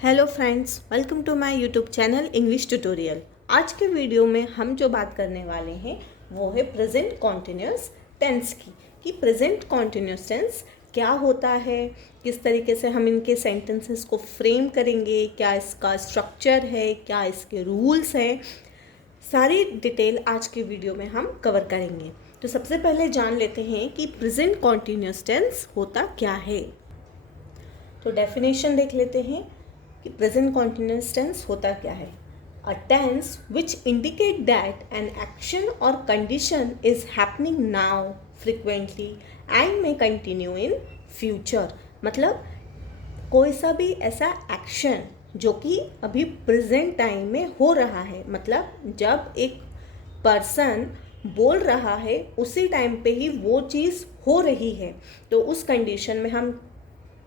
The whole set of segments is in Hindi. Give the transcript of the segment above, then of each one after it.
Hello friends, welcome to my YouTube channel English tutorial. आज के वीडियो में हम जो बात करने वाले हैं वो है प्रेजेंट कॉन्टिन्यूस टेंस की कि प्रेजेंट कॉन्टिन्यूस टेंस क्या होता है, किस तरीके से हम इनके सेंटेंसेस को फ्रेम करेंगे, क्या इसका स्ट्रक्चर है, क्या इसके रूल्स हैं, सारी डिटेल आज के वीडियो में हम कवर करेंगे। तो सबसे पहले जान लेते हैं कि प्रेजेंट कॉन्टिन्यूस टेंस होता क्या है। तो डेफिनेशन देख लेते हैं कि प्रेजेंट कॉन्टिन्यूस टेंस होता क्या है। A tense which indicate that an action or condition is happening now frequently and may continue in future. मतलब कोई सा भी ऐसा एक्शन जो कि अभी प्रेजेंट टाइम में हो रहा है, मतलब जब एक पर्सन बोल रहा है उसी टाइम पे ही वो चीज़ हो रही है, तो उस कंडीशन में हम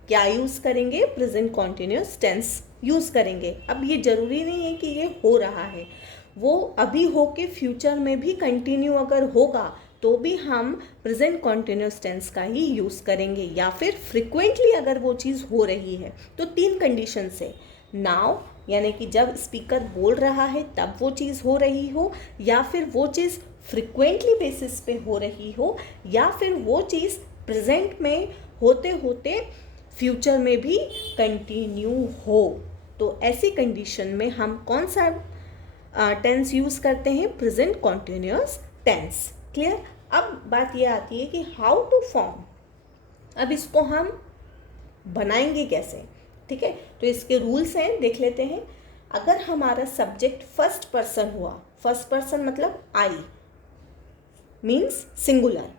क्या यूज़ करेंगे? प्रेजेंट कॉन्टिन्यूस टेंस यूज़ करेंगे। अब ये ज़रूरी नहीं है कि ये हो रहा है, वो अभी हो के फ्यूचर में भी कंटिन्यू अगर होगा तो भी हम प्रेजेंट कॉन्टिन्यूस टेंस का ही यूज़ करेंगे, या फिर फ्रिक्वेंटली अगर वो चीज़ हो रही है तो तीन कंडीशन से, नाउ यानी कि जब स्पीकर बोल रहा है तब वो चीज़ हो रही हो, या फिर वो चीज़ फ्रिक्वेंटली बेसिस पे हो रही हो, या फिर वो चीज़ प्रेजेंट में होते होते फ्यूचर में भी कंटिन्यू हो। तो ऐसी कंडीशन में हम कौन सा टेंस यूज़ करते हैं? Present continuous tense. क्लियर? अब बात ये आती है कि हाउ टू फॉर्म। अब इसको हम बनाएंगे कैसे? ठीक है, तो इसके रूल्स हैं, देख लेते हैं। अगर हमारा सब्जेक्ट फर्स्ट पर्सन हुआ, फर्स्ट पर्सन मतलब आई मीन्स सिंगुलर,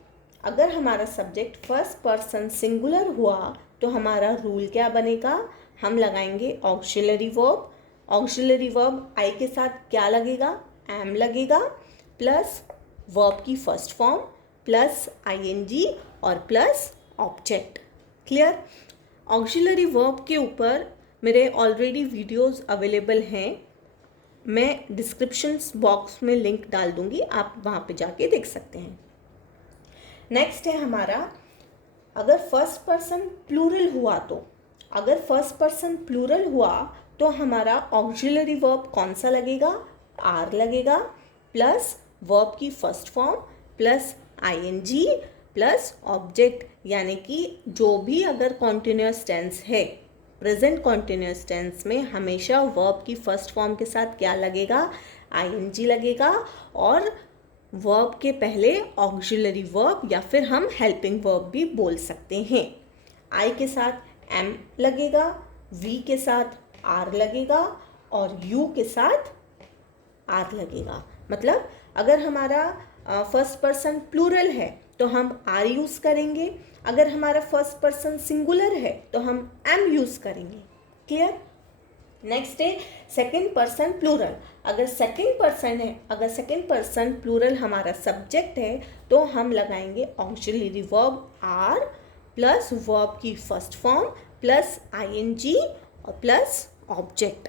अगर हमारा सब्जेक्ट फर्स्ट पर्सन सिंगुलर हुआ तो हमारा रूल क्या बनेगा? हम लगाएंगे auxiliary verb. Auxiliary verb I के साथ क्या लगेगा? एम लगेगा, प्लस वर्ब की फर्स्ट फॉर्म, प्लस आईएनजी और plus object. Clear? Auxiliary verb के ऊपर मेरे ऑलरेडी वीडियोस अवेलेबल हैं, मैं डिस्क्रिप्शन बॉक्स में लिंक डाल दूंगी, आप वहाँ पे जाके देख सकते हैं। नेक्स्ट है हमारा, अगर फर्स्ट पर्सन प्लूरल हुआ तो, अगर फर्स्ट पर्सन प्लूरल हुआ तो हमारा ऑक्सिलरी वर्ब कौन सा लगेगा? आर लगेगा, प्लस वर्ब की first form, plus ING, plus object. यानी कि जो भी अगर कॉन्टिन्यूस टेंस है, प्रेजेंट कॉन्टिन्यूस टेंस में हमेशा वर्ब की फर्स्ट फॉर्म के साथ क्या लगेगा? आईएनजी लगेगा, और वर्ब के पहले ऑक्सिलरी वर्ब या फिर हम हेल्पिंग वर्ब भी बोल सकते हैं। आई के साथ एम लगेगा, वी के साथ आर लगेगा और यू के साथ आर लगेगा। मतलब अगर हमारा फर्स्ट पर्सन प्लूरल है तो हम आर यूज़ करेंगे, अगर हमारा फर्स्ट पर्सन सिंगुलर है तो हम एम यूज़ करेंगे। क्लियर? नेक्स्ट है सेकेंड पर्सन प्लूरल। अगर सेकेंड पर्सन है, अगर सेकेंड पर्सन प्लूरल हमारा सब्जेक्ट है तो हम लगाएंगे auxiliary verb are, plus verb की फर्स्ट फॉर्म, प्लस आईएनजी और प्लस ऑब्जेक्ट।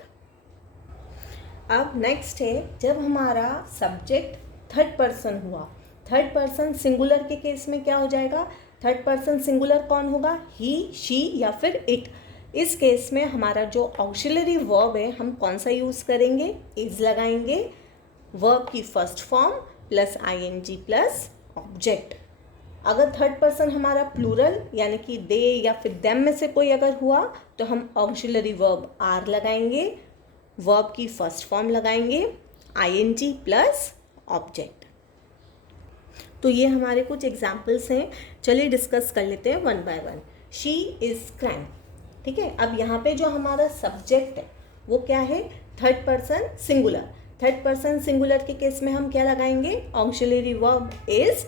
अब नेक्स्ट है, जब हमारा सब्जेक्ट थर्ड पर्सन हुआ, थर्ड पर्सन सिंगुलर के केस में क्या हो जाएगा? थर्ड पर्सन सिंगुलर कौन होगा? ही, शी या फिर इट। इस केस में हमारा जो ऑक्सिलरी वर्ब है हम कौन सा यूज़ करेंगे? इज लगाएंगे, वर्ब की first form, plus ING plus object. अगर थर्ड पर्सन हमारा प्लूरल यानी कि दे या फिर देम में से कोई अगर हुआ तो हम ऑक्सिलरी वर्ब आर लगाएंगे, वर्ब की फर्स्ट फॉर्म लगाएंगे, आईएनजी प्लस ऑब्जेक्ट। तो ये हमारे कुछ एग्जाम्पल्स हैं, चलिए डिस्कस कर लेते हैं one by one. She is crime. ठीक है, अब यहाँ पे जो हमारा सब्जेक्ट है वो क्या है? Third person singular. Third person singular के केस में हम क्या लगाएंगे? ऑक्सिलरी वर्ब इज,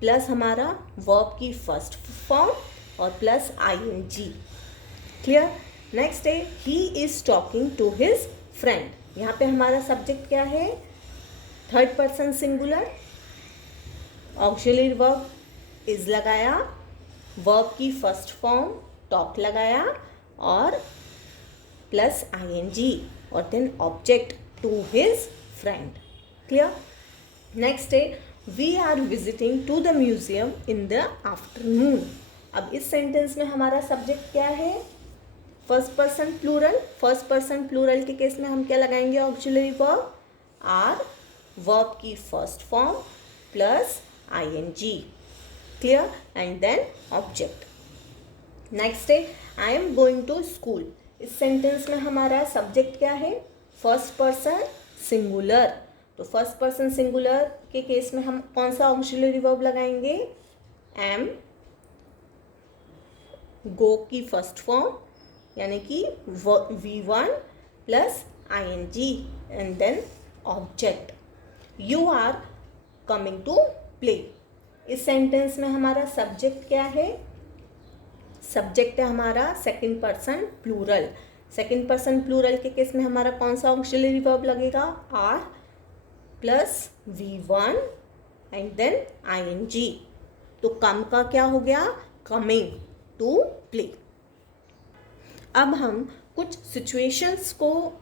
प्लस हमारा वर्ब की फर्स्ट फॉर्म और प्लस आईएनजी। क्लियर? नेक्स्ट है he is talking to his friend. यहाँ पे हमारा सब्जेक्ट क्या है? Third person singular, auxiliary verb is लगाया, वर्ब की फर्स्ट फॉर्म टॉक लगाया और प्लस आईएनजी और then object to his friend. Clear? Next है we are visiting to the museum in the afternoon. अब इस सेंटेंस में हमारा सब्जेक्ट क्या है? फर्स्ट पर्सन प्लूरल के केस में हम क्या लगाएंगे? ऑक्सिलरी वर्ब, आर, वर्ब की first form plus ING, clear, and then object. Next है I am going to school. इस सेंटेंस में हमारा सब्जेक्ट क्या है? First person singular. तो फर्स्ट पर्सन सिंगुलर के केस में हम कौन सा ऑक्सिलरी वर्ब लगाएंगे? एम, गो की फर्स्ट फॉर्म यानी कि V1 plus ING and then object. You are coming to play. इस सेंटेंस में हमारा सब्जेक्ट क्या है? सब्जेक्ट है हमारा second person plural. Second person plural के केस में हमारा कौन सा ऑक्सिलरी वर्ब लगेगा? Are plus V1 and then ING। तो कम का क्या हो गया? Coming to play. अब हम कुछ सिचुएशंस को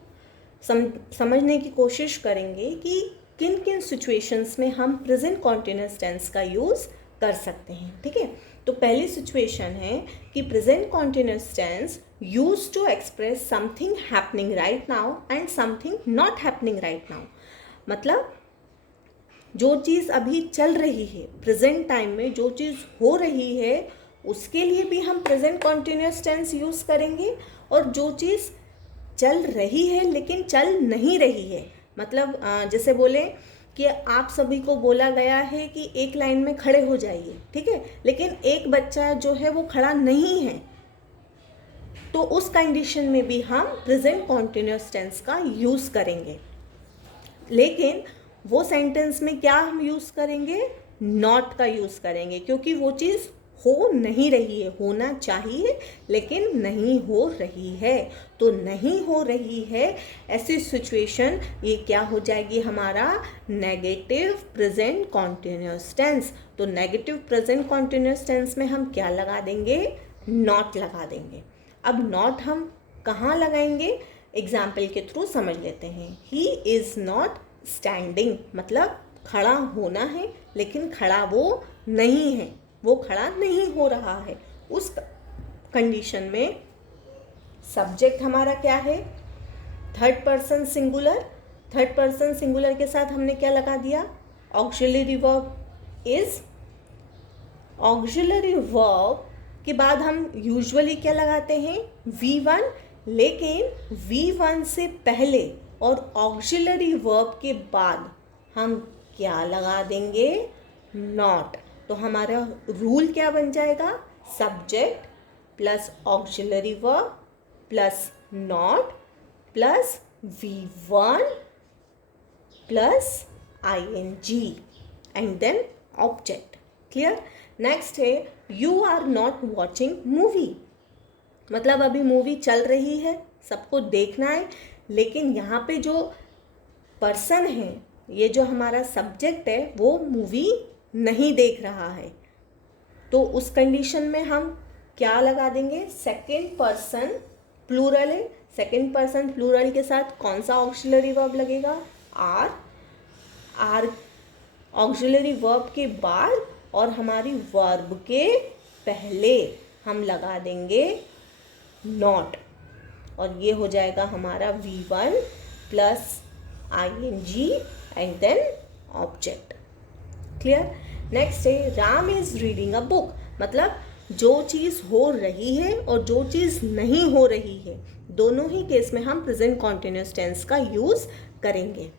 समझने की कोशिश करेंगे कि किन किन सिचुएशंस में हम प्रेजेंट कॉन्टिन्यूअस टेंस का यूज़ कर सकते हैं। ठीक है, तो पहली सिचुएशन है कि present continuous tense use to express something happening right now and something not happening right now. मतलब जो चीज़ अभी चल रही है, प्रेजेंट टाइम में जो चीज़ हो रही है, उसके लिए भी हम प्रेजेंट कॉन्टिन्यूअस टेंस यूज़ करेंगे, और जो चीज़ चल रही है लेकिन चल नहीं रही है, मतलब जैसे बोले कि आप सभी को बोला गया है कि एक लाइन में खड़े हो जाइए, ठीक है, लेकिन एक बच्चा जो है वो खड़ा नहीं है, तो उस कंडीशन में भी हम प्रेजेंट कॉन्टिन्यूअस टेंस का यूज़ करेंगे। लेकिन वो सेंटेंस में क्या हम यूज़ करेंगे? नॉट का यूज़ करेंगे, क्योंकि वो चीज़ हो नहीं रही है, होना चाहिए लेकिन नहीं हो रही है। तो नहीं हो रही है ऐसी सिचुएशन, ये क्या हो जाएगी? हमारा नेगेटिव प्रेजेंट कॉन्टिन्यूअस टेंस। तो नेगेटिव प्रेजेंट कॉन्टिन्यूअस टेंस में हम क्या लगा देंगे? नॉट लगा देंगे। अब नॉट हम कहाँ लगाएंगे? एग्जाम्पल के थ्रू समझ लेते हैं। ही इज़ नॉट स्टैंडिंग, मतलब खड़ा होना है लेकिन खड़ा वो नहीं है, वो खड़ा नहीं हो रहा है। उस कंडीशन में सब्जेक्ट हमारा क्या है? Third person singular. Third person singular के साथ हमने क्या लगा दिया? Auxiliary verb is. Auxiliary verb के बाद हम यूजुअली क्या लगाते हैं? V1, लेकिन V1 से पहले और ऑक्सिलरी वर्ब के बाद हम क्या लगा देंगे? नॉट। तो हमारा रूल क्या बन जाएगा? Subject plus auxiliary verb plus not plus V1 plus ING and then object. Clear? Next है you are not watching movie. मतलब अभी मूवी चल रही है, सबको देखना है, लेकिन यहाँ पे जो पर्सन है, ये जो हमारा सब्जेक्ट है, वो मूवी नहीं देख रहा है। तो उस कंडीशन में हम क्या लगा देंगे? सेकंड पर्सन प्लूरल है, सेकंड पर्सन प्लूरल के साथ कौन सा ऑक्सिलरी वर्ब लगेगा? आर। आर ऑक्सिलरी वर्ब के बाद और हमारी वर्ब के पहले हम लगा देंगे नॉट, और ये हो जाएगा हमारा V1 plus ING and then object. Clear? Next है Ram is reading a book. मतलब जो चीज़ हो रही है और जो चीज़ नहीं हो रही है, दोनों ही केस में हम प्रेजेंट कॉन्टिन्यूअस टेंस का यूज़ करेंगे।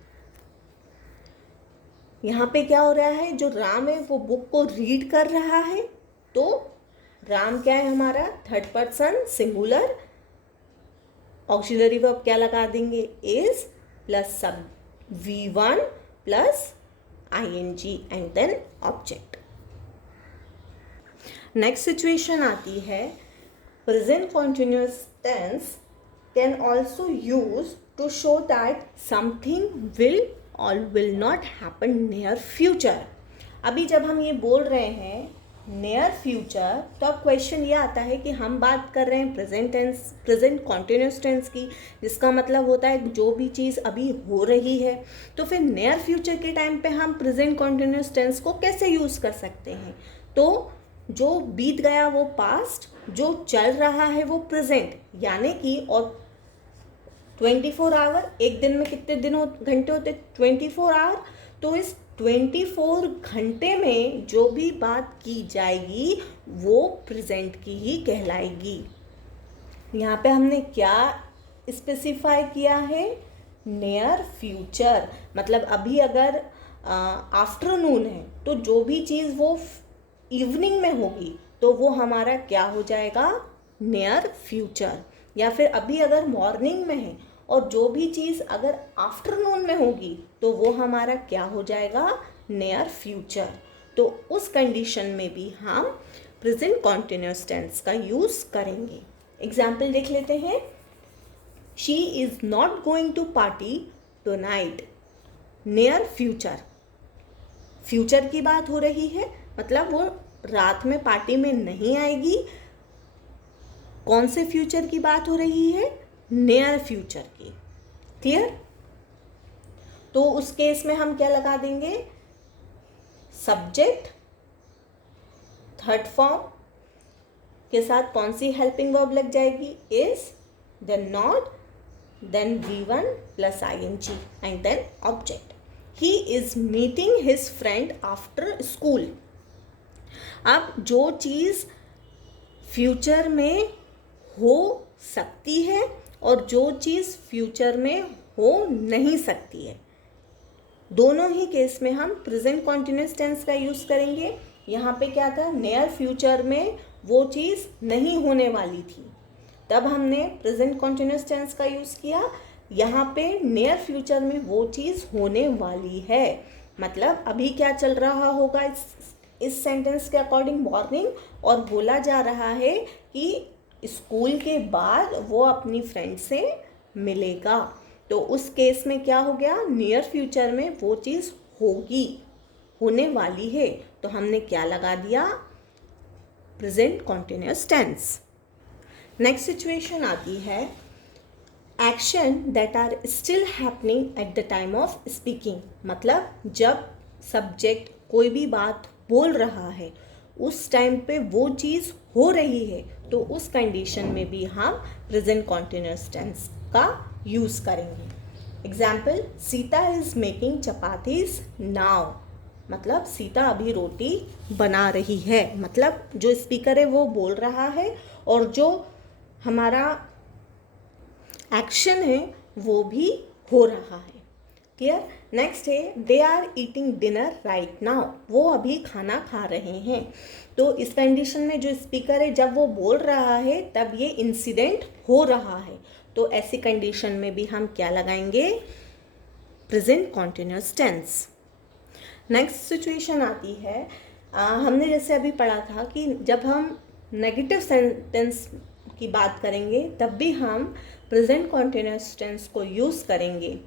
यहाँ पे क्या हो रहा है? जो राम है वो बुक को रीड कर रहा है, तो राम क्या है हमारा? Third person singular. Auxiliary verb क्या लगा देंगे? इज प्लस सब V1 plus ING and then object. Next situation आती है present continuous tense can also use to show that something will or will not happen near future. अभी जब हम ये बोल रहे हैं नियर फ्यूचर, तो अब क्वेश्चन ये आता है कि हम बात कर रहे हैं present tense, present continuous tense की, जिसका मतलब होता है जो भी चीज़ अभी हो रही है। तो फिर नियर फ्यूचर के टाइम पे हम प्रेजेंट कॉन्टिन्यूअस टेंस को कैसे यूज़ कर सकते हैं? तो जो बीत गया वो पास्ट, जो चल रहा है वो प्रेजेंट, यानी कि और 24 आवर, एक दिन में कितने घंटे होते? 24 आवर। तो इस 24 घंटे में जो भी बात की जाएगी वो प्रेजेंट की ही कहलाएगी। यहाँ पे हमने क्या स्पेसिफाई किया है? नियर फ्यूचर, मतलब अभी अगर आफ्टरनून है तो जो भी चीज़ वो इवनिंग में होगी तो वो हमारा क्या हो जाएगा? Near future. या फिर अभी अगर मॉर्निंग में है और जो भी चीज़ अगर आफ्टरनून में होगी तो वो हमारा क्या हो जाएगा? Near future. तो उस कंडीशन में भी हम प्रेजेंट कॉन्टिन्यूअस टेंस का यूज़ करेंगे। एग्जाम्पल देख लेते हैं। She is not going to party tonight. Near future, future की बात हो रही है, मतलब वो रात में पार्टी में नहीं आएगी। कौन से फ्यूचर की बात हो रही है? नियर फ्यूचर की। क्लियर? तो उस केस में हम क्या लगा देंगे? सब्जेक्ट थर्ड फॉर्म के साथ कौन सी हेल्पिंग वर्ब लग जाएगी? Is, then not, then V1 plus ING and then object. He is meeting his friend after school. अब जो चीज़ फ्यूचर में हो सकती है और जो चीज़ फ्यूचर में हो नहीं सकती है, दोनों ही केस में हम प्रेजेंट कॉन्टिन्यूअस टेंस का यूज़ करेंगे। यहाँ पे क्या था? नियर फ्यूचर में वो चीज़ नहीं होने वाली थी, तब हमने प्रेजेंट कॉन्टिन्यूअस टेंस का यूज़ किया। यहाँ पे नियर फ्यूचर में वो चीज़ होने वाली है, मतलब अभी क्या चल रहा होगा इस सेंटेंस के अकॉर्डिंग? मॉर्निंग, और बोला जा रहा है कि स्कूल के बाद वो अपनी फ्रेंड से मिलेगा। तो उस केस में क्या हो गया? नियर फ्यूचर में वो चीज़ होगी, होने वाली है, तो हमने क्या लगा दिया? Present continuous tense. Next situation आती है action that are still happening at the time of speaking, मतलब जब सब्जेक्ट कोई भी बात बोल रहा है उस टाइम पे वो चीज़ हो रही है, तो उस कंडीशन में भी हम प्रेजेंट कॉन्टिन्यूअस टेंस का यूज़ करेंगे। Example, Sita is making chapatis now, मतलब सीता अभी रोटी बना रही है, मतलब जो स्पीकर है वो बोल रहा है और जो हमारा एक्शन है वो भी हो रहा है। क्लियर? नेक्स्ट है they are eating dinner right now, वो अभी खाना खा रहे हैं। तो इस कंडीशन में जो स्पीकर है जब वो बोल रहा है तब ये इंसिडेंट हो रहा है, तो ऐसी कंडीशन में भी हम क्या लगाएंगे? Present continuous tense. Next situation आती है, हमने जैसे अभी पढ़ा था कि जब हम नेगेटिव सेंटेंस की बात करेंगे तब भी हम प्रेजेंट कॉन्टिन्यूअस टेंस को यूज़ करेंगे।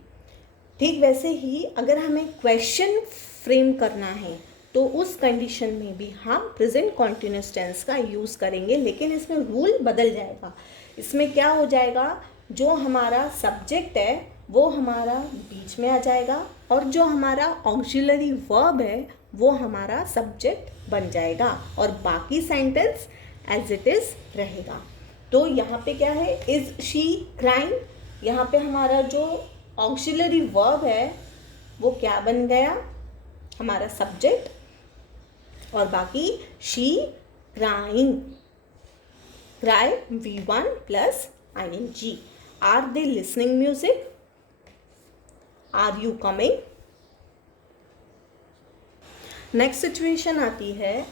ठीक वैसे ही अगर हमें क्वेश्चन फ्रेम करना है तो उस कंडीशन में भी हम प्रेजेंट कॉन्टिन्यूअस टेंस का यूज़ करेंगे, लेकिन इसमें रूल बदल जाएगा। इसमें क्या हो जाएगा? जो हमारा सब्जेक्ट है वो हमारा बीच में आ जाएगा और जो हमारा ऑक्सिलरी वर्ब है वो हमारा सब्जेक्ट बन जाएगा और बाकी सेंटेंस एज इट इज़ रहेगा। तो यहाँ पे क्या है? इज़ शी क्राइंग, यहाँ पे हमारा जो ऑक्सिलरी वर्ब है वो क्या बन गया? हमारा सब्जेक्ट, और बाकी she crying, cry V1 plus ING। Are they listening music? Are you coming? Next situation आती है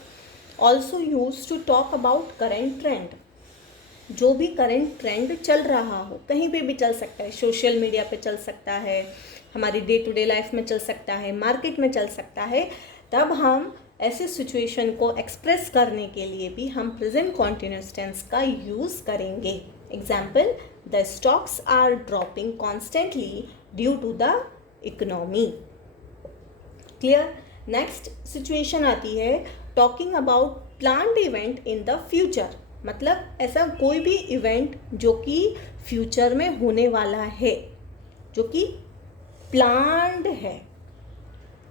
also use to talk about current trend, जो भी करेंट ट्रेंड चल रहा हो, कहीं पे भी चल सकता है, सोशल मीडिया पे चल सकता है, हमारी डे टू डे लाइफ में चल सकता है, मार्केट में चल सकता है, तब हम ऐसे सिचुएशन को एक्सप्रेस करने के लिए भी हम प्रेजेंट कॉन्टिन्यूअस टेंस का यूज़ करेंगे। Example, the stocks are dropping constantly due to the economy. Clear? Next situation आती है talking about planned event in the future, मतलब ऐसा कोई भी इवेंट जो कि फ्यूचर में होने वाला है, जो कि प्लान्ड है,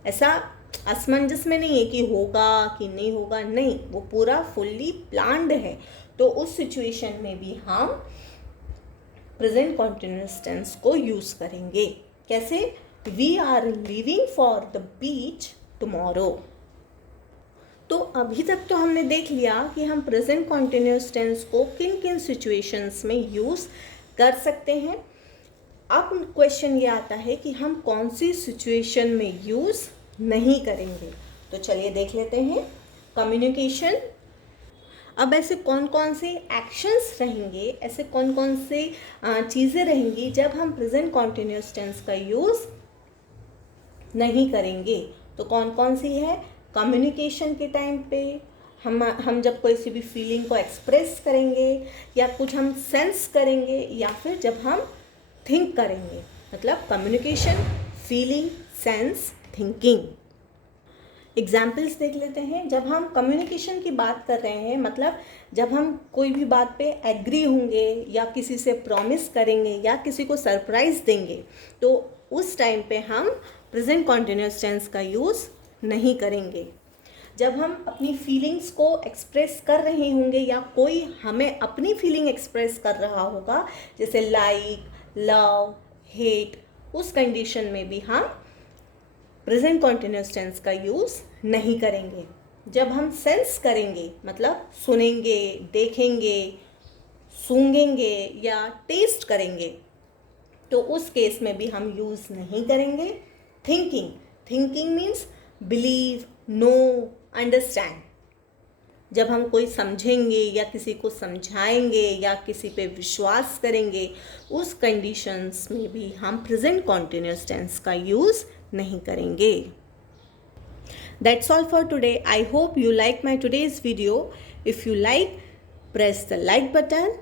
ऐसा असमंजस में नहीं है कि होगा कि नहीं होगा, नहीं, वो पूरा फुल्ली प्लान्ड है। तो उस सिचुएशन में भी हम प्रेजेंट कॉन्टिन्यूअस टेंस को यूज करेंगे। कैसे? We are leaving for the beach tomorrow. तो अभी तक तो हमने देख लिया कि हम प्रेजेंट कॉन्टिन्यूअस टेंस को किन किन सिचुएशंस में यूज कर सकते हैं। अब क्वेश्चन ये आता है कि हम कौन सी सिचुएशन में यूज नहीं करेंगे। तो चलिए देख लेते हैं। कम्युनिकेशन। अब ऐसे कौन कौन से एक्शंस रहेंगे, ऐसे कौन कौन से चीज़ें रहेंगी जब हम प्रेजेंट कॉन्टिन्यूअस टेंस का यूज़ नहीं करेंगे। तो कौन कौन सी है? कम्युनिकेशन के टाइम पे हम जब कोई सी भी फीलिंग को एक्सप्रेस करेंगे, या कुछ हम सेंस करेंगे, या फिर जब हम थिंक करेंगे। मतलब communication, feeling, sense, thinking. Examples देख लेते हैं। जब हम कम्युनिकेशन की बात कर रहे हैं, मतलब जब हम कोई भी बात पे एग्री होंगे, या किसी से प्रॉमिस करेंगे, या किसी को सरप्राइज देंगे, तो उस टाइम पे हम प्रेजेंट कॉन्टिन्यूअस टेंस का यूज़ नहीं करेंगे। जब हम अपनी फीलिंग्स को एक्सप्रेस कर रहे होंगे, या कोई हमें अपनी फीलिंग एक्सप्रेस कर रहा होगा, जैसे लाइक, लव, हेट, उस कंडीशन में भी हम प्रेजेंट कॉन्टिन्यूअस टेंस का यूज़ नहीं करेंगे। जब हम सेंस करेंगे, मतलब सुनेंगे, देखेंगे, सूंघेंगे या टेस्ट करेंगे, तो उस केस में भी हम यूज़ नहीं करेंगे। Thinking. Thinking means believe, no, understand. जब हम कोई समझेंगे, या किसी को समझाएंगे, या किसी पे विश्वास करेंगे, उस कंडीशंस में भी हम प्रेजेंट कॉन्टिन्यूअस टेंस का यूज़ नहीं करेंगे। That's all for today. I hope you like my today's video. If you like, press the like button,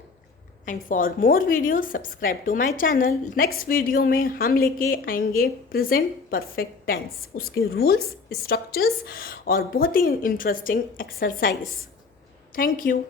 and for more videos subscribe to my channel. Next video में हम लेके आएंगे प्रेजेंट परफेक्ट टेंस, उसके रूल्स, स्ट्रक्चर्स और बहुत ही इंटरेस्टिंग एक्सरसाइज। Thank you.